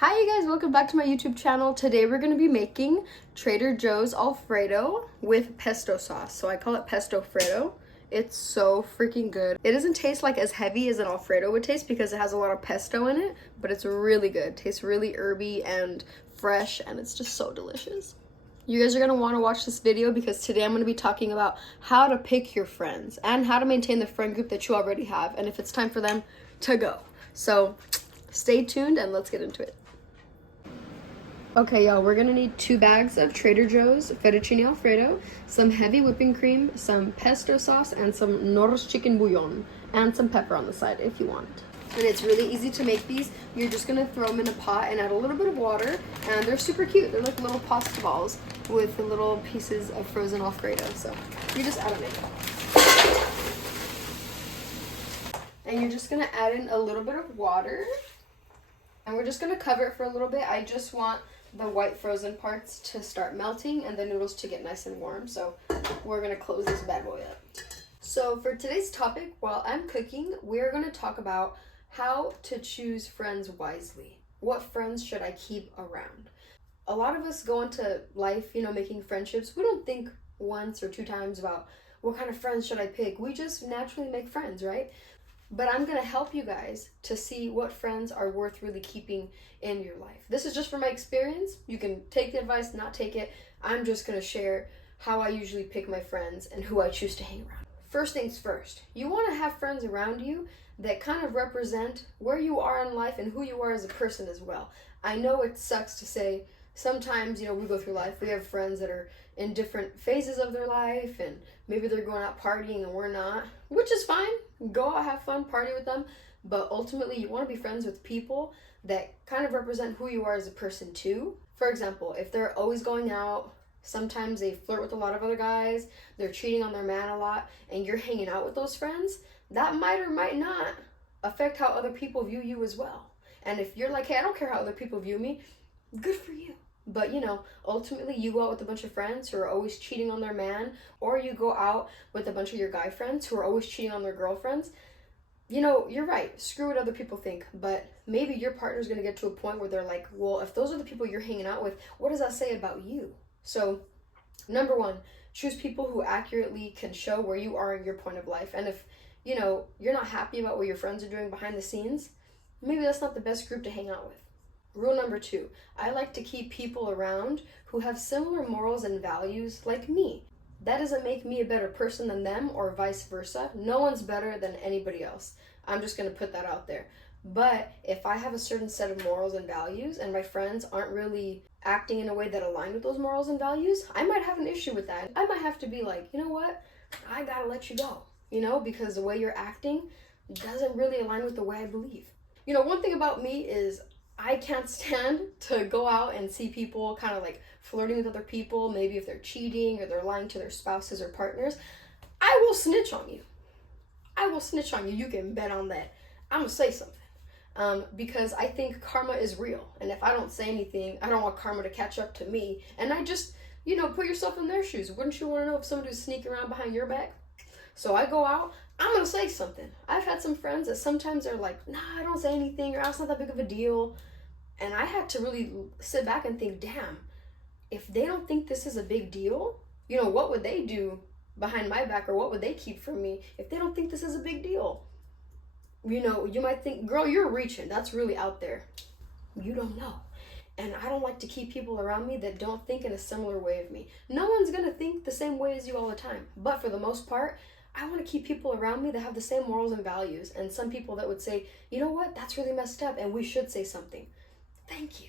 Hi you guys, welcome back to my YouTube channel. Today we're going to be making Trader Joe's Alfredo with pesto sauce. So I call it pesto-fredo. It's so freaking good. It doesn't taste like as heavy as an Alfredo would taste because it has a lot of pesto in it, but it's really good. It tastes really herby and fresh, and it's just so delicious. You guys are going to want to watch this video because today I'm going to be talking about how to pick your friends and how to maintain the friend group that you already have, and if it's time for them to go. So stay tuned and let's get into it. Okay, y'all, we're gonna need 2 bags of Trader Joe's fettuccine Alfredo, some heavy whipping cream, some pesto sauce, and some Norse chicken bouillon, and some pepper on the side if you want. And it's really easy to make these. You're just gonna throw them in a pot and add a little bit of water, and they're super cute. They're like little pasta balls with the little pieces of frozen Alfredo. So you just add them in. And you're just gonna add in a little bit of water, and we're just gonna cover it for a little bit. I just want the white frozen parts to start melting and the noodles to get nice and warm. So we're gonna close this bad boy up. So for today's topic, while I'm cooking, we're gonna talk about how to choose friends wisely. What friends should I keep around? A lot of us go into life, making friendships. We don't think once or 2 times about what kind of friends should I pick. We just naturally make friends, right? But I'm going to help you guys to see what friends are worth really keeping in your life. This is just from my experience. You can take the advice, not take it. I'm just going to share how I usually pick my friends and who I choose to hang around. First things first, you want to have friends around you that kind of represent where you are in life and who you are as a person as well. I know it sucks to say, sometimes, we go through life, we have friends that are in different phases of their life, and maybe they're going out partying and we're not, which is fine. Go out, have fun, party with them, but ultimately you want to be friends with people that kind of represent who you are as a person too. For example, if they're always going out, sometimes they flirt with a lot of other guys, they're cheating on their man a lot, and you're hanging out with those friends, that might or might not affect how other people view you as well. And if you're like, hey, I don't care how other people view me, good for you. But ultimately you go out with a bunch of friends who are always cheating on their man, or you go out with a bunch of your guy friends who are always cheating on their girlfriends. You're right, screw what other people think, but maybe your partner's going to get to a point where they're like, well, if those are the people you're hanging out with, what does that say about you? So, number 1, choose people who accurately can show where you are in your point of life. And if, you're not happy about what your friends are doing behind the scenes, maybe that's not the best group to hang out with. Rule number 2, I like to keep people around who have similar morals and values like me. That doesn't make me a better person than them or vice versa. No one's better than anybody else. I'm just going to put that out there. But if I have a certain set of morals and values and my friends aren't really acting in a way that align with those morals and values, I might have an issue with that. I might have to be like, you know what? I got to let you go, because the way you're acting doesn't really align with the way I believe. One thing about me is I can't stand to go out and see people kind of like flirting with other people, maybe if they're cheating or they're lying to their spouses or partners. I will snitch on you. You can bet on that. I'm going to say something because I think karma is real. And if I don't say anything, I don't want karma to catch up to me. And I just, put yourself in their shoes. Wouldn't you want to know if somebody was sneaking around behind your back? So I go out, I'm going to say something. I've had some friends that sometimes are like, nah, I don't say anything, or it's not that big of a deal. And I had to really sit back and think, damn, if they don't think this is a big deal, what would they do behind my back, or what would they keep from me if they don't think this is a big deal? You might think, girl, you're reaching. That's really out there. You don't know. And I don't like to keep people around me that don't think in a similar way of me. No one's going to think the same way as you all the time. But for the most part, I want to keep people around me that have the same morals and values. And some people that would say, you know what, that's really messed up and we should say something. Thank you.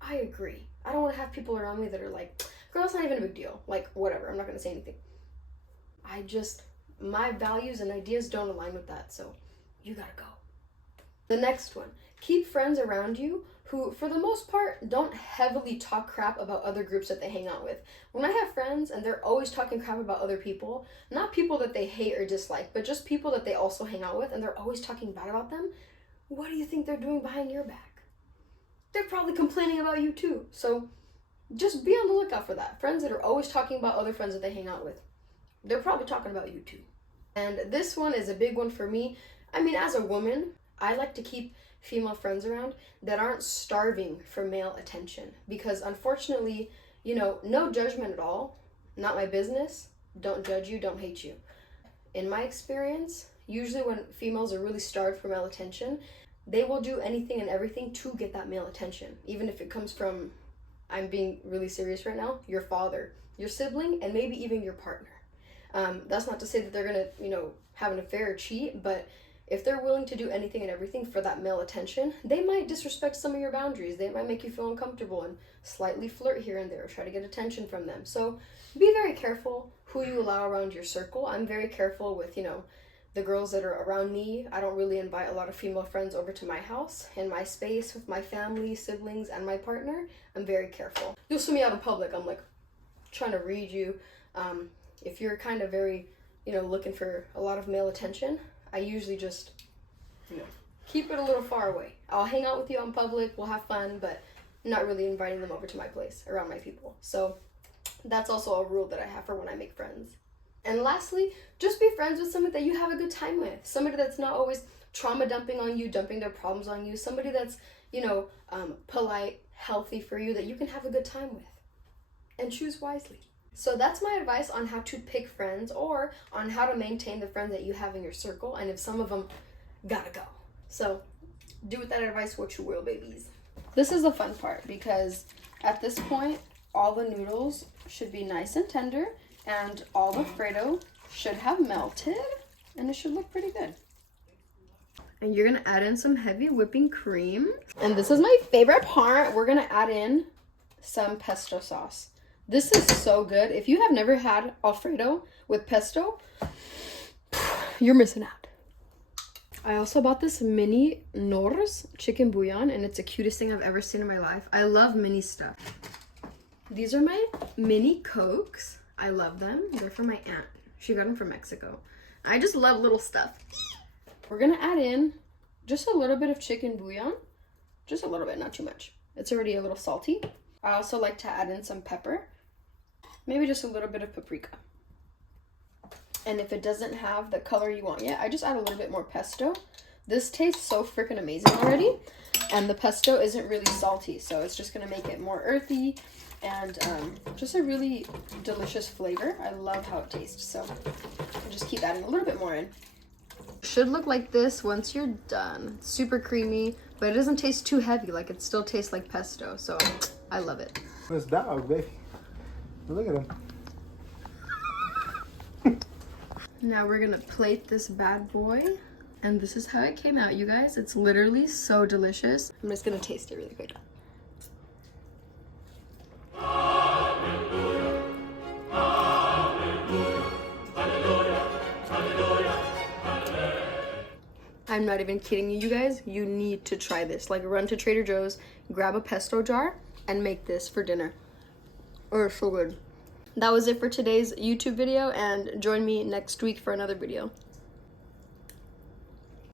I agree. I don't want to have people around me that are like, girl, it's not even a big deal. Like, whatever, I'm not going to say anything. My values and ideas don't align with that, so you gotta go. The next one, keep friends around you who, for the most part, don't heavily talk crap about other groups that they hang out with. When I have friends and they're always talking crap about other people, not people that they hate or dislike, but just people that they also hang out with, and they're always talking bad about them, what do you think they're doing behind your back? They're probably complaining about you too. So just be on the lookout for that. Friends that are always talking about other friends that they hang out with, they're probably talking about you too. And this one is a big one for me. I mean, as a woman, I like to keep female friends around that aren't starving for male attention. Because unfortunately, you know, no judgment at all, not my business, don't judge you, don't hate you. In my experience, usually when females are really starved for male attention, they will do anything and everything to get that male attention. Even if it comes from, I'm being really serious right now, your father, your sibling, and maybe even your partner. That's not to say that they're gonna, you know, have an affair or cheat, but if they're willing to do anything and everything for that male attention, they might disrespect some of your boundaries. They might make you feel uncomfortable and slightly flirt here and there, or try to get attention from them. So be very careful who you allow around your circle. I'm very careful with, you know, the girls that are around me. I don't really invite a lot of female friends over to my house, in my space, with my family, siblings, and my partner. I'm very careful. You'll see me out in public, I'm like trying to read you. If you're kind of very, you know, looking for a lot of male attention, I usually just, you know, keep it a little far away. I'll hang out with you in public, we'll have fun, but not really inviting them over to my place, around my people. So that's also a rule that I have for when I make friends. And lastly, just be friends with somebody that you have a good time with. Somebody that's not always trauma dumping on you, dumping their problems on you. Somebody that's, you know, polite, healthy for you, that you can have a good time with. And choose wisely. So that's my advice on how to pick friends, or on how to maintain the friends that you have in your circle, and if some of them gotta go. So do with that advice what you will, babies. This is the fun part, because at this point, all the noodles should be nice and tender, and all the Fredo should have melted, and it should look pretty good. And you're gonna add in some heavy whipping cream. And this is my favorite part. We're gonna add in some pesto sauce. This is so good. If you have never had Alfredo with pesto, you're missing out. I also bought this mini Nor's chicken bouillon, and it's the cutest thing I've ever seen in my life. I love mini stuff. These are my mini Cokes. I love them. They're from my aunt. She got them from Mexico. I just love little stuff. We're gonna add in just a little bit of chicken bouillon. Just a little bit, not too much. It's already a little salty. I also like to add in some pepper. Maybe just a little bit of paprika. And if it doesn't have the color you want yet, I just add a little bit more pesto. This tastes so freaking amazing already. And the pesto isn't really salty, so it's just gonna make it more earthy and just a really delicious flavor. I love how it tastes, so I'll just keep adding a little bit more in. Should look like this once you're done. It's super creamy, but it doesn't taste too heavy. Like, it still tastes like pesto, so I love it. This dog, baby. Look at him. Now we're gonna plate this bad boy, and this is how it came out, you guys. It's literally so delicious. I'm just gonna taste it really quick. I'm not even kidding you guys. You need to try this. Like, run to Trader Joe's, grab a pesto jar, and make this for dinner. Oh, it's so good. That was it for today's YouTube video, and join me next week for another video.